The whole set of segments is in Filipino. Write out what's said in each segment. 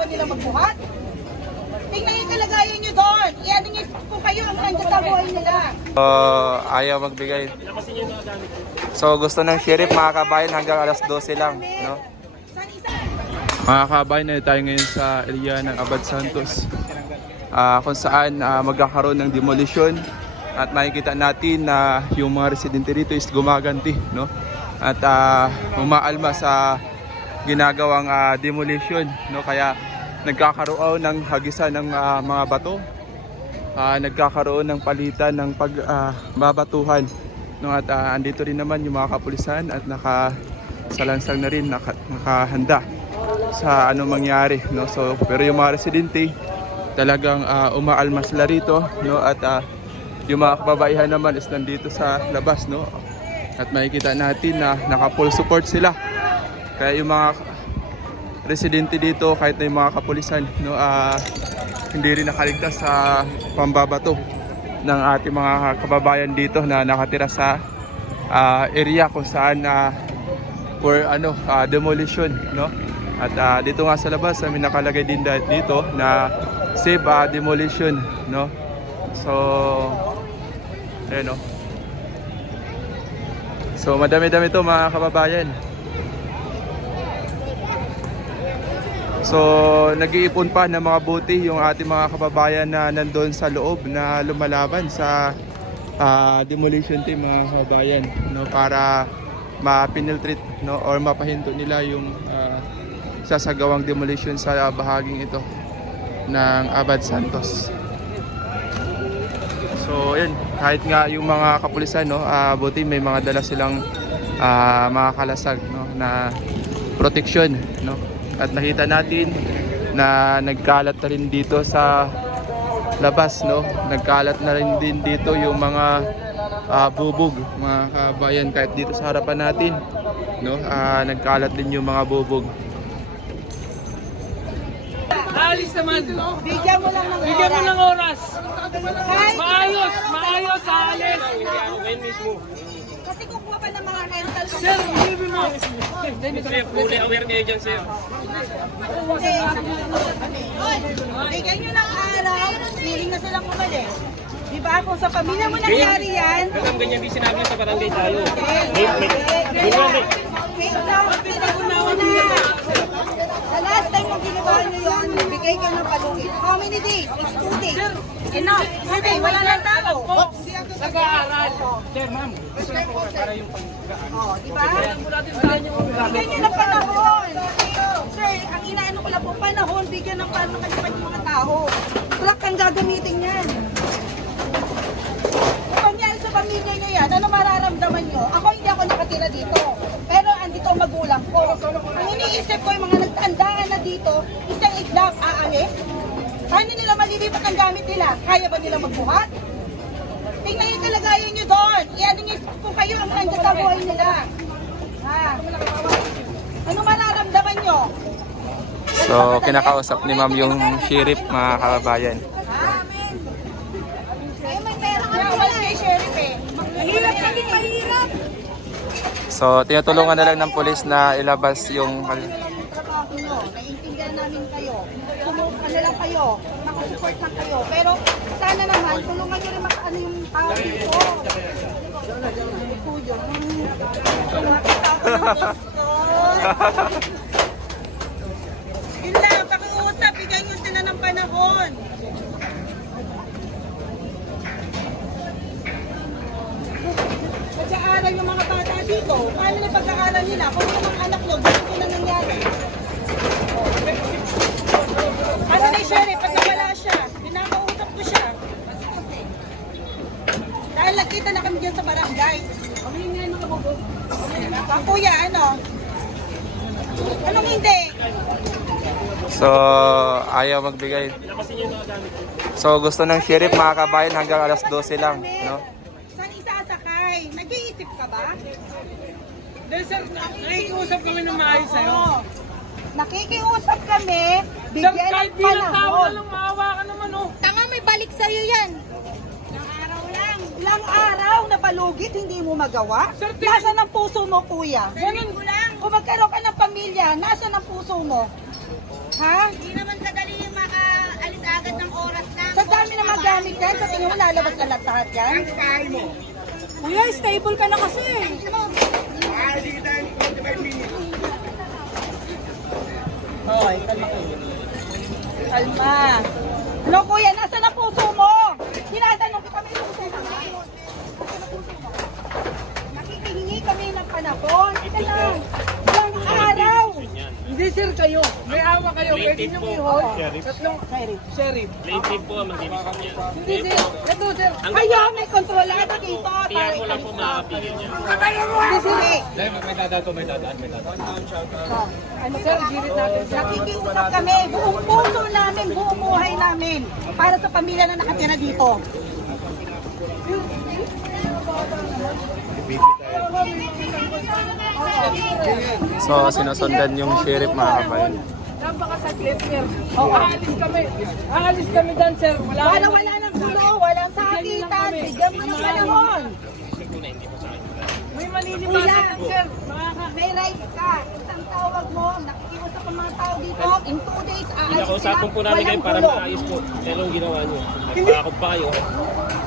ba nila magbuhat? Tingnan yung kalagayan nyo doon. Iyan nyo kung kayo ang nandiyan sa buhay nila. Ayaw magbigay. So gusto ng sheriff mga kabayan hanggang alas 12 lang, no? Mga kabayan, na tayo ngayon sa area ng Abad Santos. Kung saan magkakaroon ng demolition at makikita natin na yung mga residente dito is gumaganti, no? At umaalma sa ginagawang demolition, no? Kaya nagkakaroon ng hagisan ng mga bato, nagkakaroon ng palitan ng pagbabatuhan, no? At andito rin naman yung mga kapulisan at nakasalansang na rin, nakahanda sa anong mangyari, no? So pero yung mga residente talagang umaalma sila rito, no? At yung mga kababaihan naman is nandito sa labas, no? At makikita natin na naka-full support sila. Kaya yung mga residente dito, kahit na yung mga kapulisan, no, hindi rin nakaligtas sa pambabato ng ating mga kababayan dito na nakatira sa area kung saan for demolition, no? At dito nga sa labas may nakalagay din dito na save demolition, no? So ayun, no? So madami-dami to mga kababayan. So nag-iipon pa ng mga buti yung ating mga kababayan na nandoon sa loob na lumalaban sa demolition team mga kababayan, no, para ma-penetrat, no, or mapahinto nila yung sasagawang demolition sa bahaging ito ng Abad Santos. So yun, kahit nga yung mga kapulisan, no, buti may mga dala silang mga kalasag, no, na protection, no. At nakita natin na nagkalat na rin dito sa labas, no. Nagkalat na rin din dito yung mga bubog, mga kabayan, kahit dito sa harapan natin, no, nagkalat din yung mga bubog. Alis naman. Bigyan mo lang ng Bigyan mo ng oras. Kahit Maayos, alis. kasi kukuha pa ng mga rental. Sir, bigyan mo. Sir, fully aware kayo dyan, sir. Bigyan nyo ng araw, feeling na silang umalis. Diba? Kung sa pamilya mo nangyari yan, Hanggang ganyan din sinabi sa barangay tayo. wait lang, pinag-unawa na. Sa last time yung ginawa nyo yun, bigay ka ng palugit. How many days? It's 2 days. Enough. Okay, wala lang tao. Nag-aaral. Sir, ma'am. Para yung Oh, diba? Bigyan nyo ng panahon. Sir, ang inaano ko lang po, panahon, bigyan ng panahon ng mga tao. Wala kang gagamitin yan. Kung yan sa pamilya nyo yan, ano mararamdaman nyo? Ako hindi ako nakatira dito. Pero andito ang magulang ko. Ang iniisip ko yung mga nagtandaan na dito, isang iglap, aalis. Paano nila malilipat ang gamit nila? Kaya ba nila magbuhat? Tingnan yung kalagayan nyo doon. Iyan nyo kung kayo ang nandiyan sa buhay nila. Ano mararamdaman nyo? So kinakausap ni ma'am yung sheriff mga kababayan. Ay, may pera ka na kay sheriff eh. Mahirap kasi mahirap. So tinutulungan na lang ng pulis na ilabas yung Trabaho nyo, naiintindihan namin kayo. Ano lang kayo, nakasupport lang kayo. Pero sana naman, tulungan nyo rin makaano yung tao dito. Kuyo. Nakita ako ng gusto. Yun lang, pakiusap, bigyan nyo sila ng panahon. Pag-aaral yung mga bata dito, paano na pag-aaral nila? Kung yung mga anak nyo, gusto na nangyari. Ano na yung sheriff, pag nawala siya, pinakausap ko siya. Dahil nagkita na kami dyan sa barangay. Kuya, ano? Anong hindi? So ayaw magbigay. So gusto ng sheriff mga kabayan hanggang alas 12 lang, no? Saan isasakay? Nag-iisip ka ba? Then, sir, nakikiusap kami ng maayos sa'yo. Oo. Nakikiusap kami, Sir, bigyan ng kahit bilang tao na panahon. lang, maawa ka naman, oh. Tanga, may balik sa'yo yan. Ilang araw na palugit, hindi mo magawa? Sir, Nasaan ang puso mo, kuya? Ganun. Kung magkaroon ka ng pamilya, nasaan ang puso mo? Ha? Hindi naman kadali yung makaalis agad ng oras na. Sa dami na magamit yan, sa tingin mo lalabas na lahat yan? Kuya, stable ka na kasi. Hoy, kalma kayo. Kalma. Ano kuya, nasa na puso mo? Tinatanong kita may puso ka na. Nakikihingi kami ng panahon. Ito lang. Ilang araw. Hindi sir kayo. May awa kayo. Pwede nyo i-hold. Tatlong sheriff. Plaintiff po ang magbibigay niya. Hindi sir. Ito sir. Kayo may kontrolado dito. Tiyan ko lang po makakapigil niya. Hindi sila. May dadaan. Ano sir, girit natin. Nakikiusap kami, buong puso namin, buong buhay namin para sa pamilya na nakatira dito. So, sinusundan yung sheriff mga kabayan. Napakasaglit sir. Aalis kami dan sir. Para wala ng gulo, walang sakitan, bigyan mo ng panahon. May Kuya, malilibatan lang sir. may rights ka. Isang tawag mo, nakikiusap ang mga tao dito, in 2 days, aalis Pinakausapan po namin kayo walang para gulo. maayos po. Kaya anong ginawa niyo? Nagpakakot pa kayo.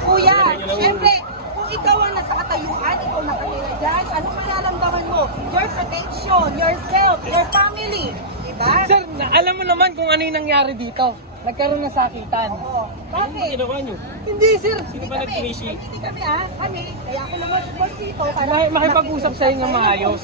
Kuya, syempre, kung ikaw ang nasa katayuan, ikaw nakatira dyan, anong mararamdaman mo? Your protection, yourself, your family. Diba? Sir, alam mo naman kung ano yung nangyari dito. Nagkaroon ng sakitan. Oo. Anong Bakit? ginawa niyo? Hindi sir. Sino ba nag-initiate? Hindi kami kami. Kaya ako naman boss dito. para Makipag-usap sa inyo maayos.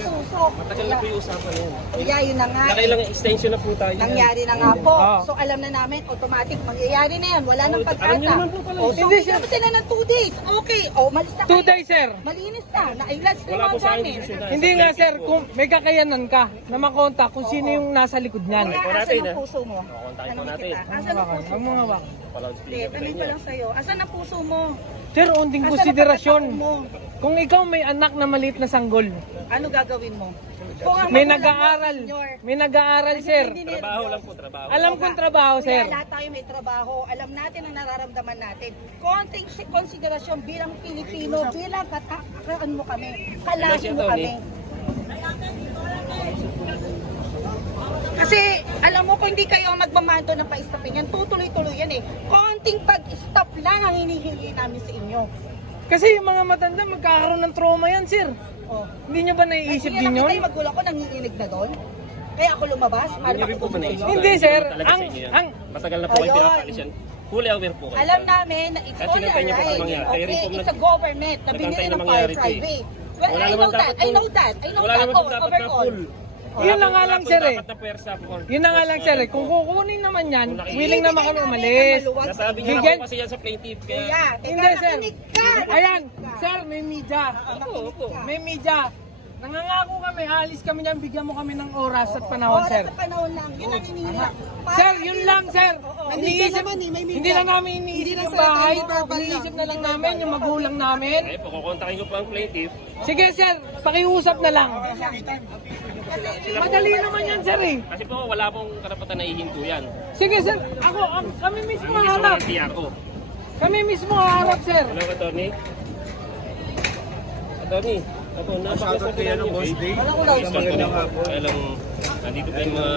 Matagal na po yung usapan yan. Kuya, yun na nga. Nakailang extension na po tayo. Nangyari na nga po. Oo. So alam na namin, automatic mangyayari na yan. Wala nang Alam pag-asa. niyo naman po pala. O, so Hindi, bigyan mo sila ng 2 days. Okay. O, malis na 2 days sir. Malinis na. Nailas na Wala yung po mga sa akin gamit. decision na. Hindi nga sir, kung may kakayanan ka na makontak kung sino yung nasa likod niyan. Kuya, po asan natin, ang puso mo? Kukontakin po Tanong natin. kita. Asan ang puso Huwag mo? mga wak. Hindi, Palaud-speaker po tanong ko niya. lang sa'yo. Asan ang puso mo? Sir, unting Asan ang konsiderasyon. pagkatao mo? Kung ikaw may anak na maliit na sanggol, Ano gagawin mo? Kung ang may magulang mo, nag-aaral. senior, May nag-aaral sir. hindi Trabaho lang po, trabaho. Alam kong trabaho sir. Kaya lahat tayo may trabaho. Alam natin ang nararamdaman natin. Konting konsiderasyon bilang Pilipino, bilang kataan mo kami, kalahi mo kami. Kasi alam mo kung hindi kayo ang magmamanto ng pa-stopin yan, tutuloy-tuloy yan eh. Konting pag-stop lang ang hinihingi namin sa inyo. Kasi yung mga matanda magkakaroon ng trauma yan sir. Oh. Hindi nyo ba naiisip Kaya din nakita yun? yung magulang ko nanginginig na doon. Kaya ako lumabas para Hindi rin po ba makitulong naisip? sa'yo. Hindi, sir. Talaga sa inyo yan. Matagal na po kayo Ayun. pinapalis yan. Fully aware po kayo. Alam namin na it's At all sinantay niyo po kung right. mangyari. Kayo rin Okay, po it's a government na nagantay binili na ng mangyari fire po eh. private. Well, Wala I naman know that. dapat I po- know that. Wala naman po dapat na Overall. full. Yun na nga lang sir eh. Dapat na pwersa po. Yun na nga lang sir eh. Kung kukunin naman yan, Kung nakikita- willing naman kami umalis. Nasabi niyo na Bigyan- po kasi yan sa plaintiff. Kuya, Kaya Hindi sir. nakinig ka. Ayan, sir, may media. opo. May media. Nangangako kami, alis kami niyan, bigyan mo kami ng oras at panahon, Oras sir. sa panahon lang. Yun ang hinihingi lang. Sir, yun lang, sir. Oo. Iniisip, hindi na namin iniisip yung bahay. Iniisip na lang namin yung magulang namin. ay po, kukontakin ko po ang plaintiff. Sige, sir, pakiusap na lang. Madali naman yan, sir eh. Kasi po wala pong karapatan na ihinto yan. Sige, sir, kami mismo Hindi sa harap. mga TRO. Kami mismo harap, sir. Hello, attorney. Attorney, ako napakasal ko yan yung boss day. Kaya lang, nandito pa yung mga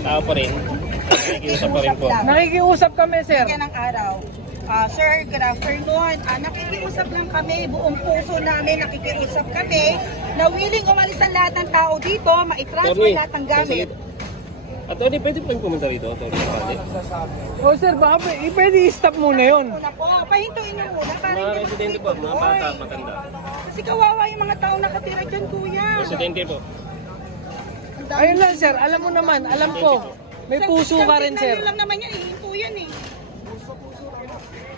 tao pa rin. Nakikiusap pa rin po. Nakikiusap kami, sir. Yan ang araw. Sir, good afternoon. Nakikiusap lang kami, buong puso namin nakikiusap kami na willing umalis ang lahat ng tao dito, maitransfer Attorney, lahat ng gamit. Attorney, pwede pa yung pumunta rito, attorney. O, sir, baka pwede i-stop muna yun. Muna po, pahintuin niyo muna para Mga hindi residente po, mga bata, matanda. Kasi kawawa yung mga taong nakatira dyan, kuya. Residente po. Ayun lang, sir. Alam mo naman, alam ko. May puso ka rin, sir. Lang naman yan, ihinto yan eh.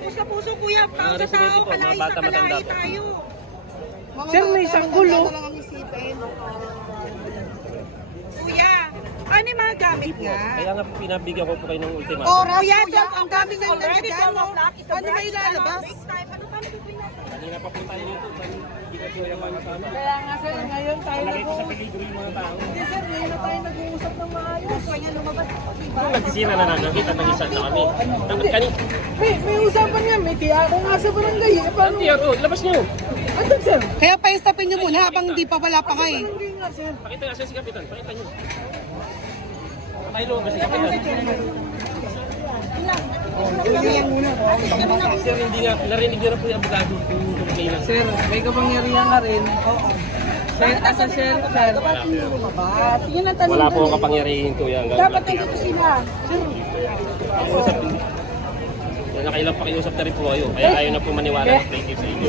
Puso puso, kuya. Para sa residente tao, po, mga kalahi bata, sa kalahi matanda po. tayo. Sir, may isang gulo. Kuya, ano yung mga gamit nga? Kaya nga po pinabigyan ko po kayo ng ultimatum. Oras, kuya, ang dami ng already 12 o'clock. Ano may lalabas? Ano pa magpapin natin? Kanina pa po tayo dito. Hindi ka sure paano sa amin. Kaya nga, sir, ngayon tayo Lagi po sa peligro yung mga tao. Hindi, sir, ngayon na tayo nag-uusap ng maayos. Gusto niya lumabas ako, diba? Kung nag-isina na nakakita ng isa na kami. Dapat kanina. May usapan nga, may tiya ako nga sa barangay. Eh, paano? TRO, labas nyo. Andun, sir. Kaya pa-stopin nyo muna habang di pa wala pa kayo. Barangay nga, sir. Pakita nga siya si Kapitan, pakita nyo. Sir, hindi nga, narinig nyo na po yung abogado kung kailan. Sir, may kapangyarihan ka rin. Sir, asa sir, sir. Lumabas. Yun ang tanong Wala po dun ang kapangyarihan ko yan. Dapat nandito sila. Nakailang pakiusap na rin po kayo. Kaya ayaw na po maniwala ng plaintiff sa inyo.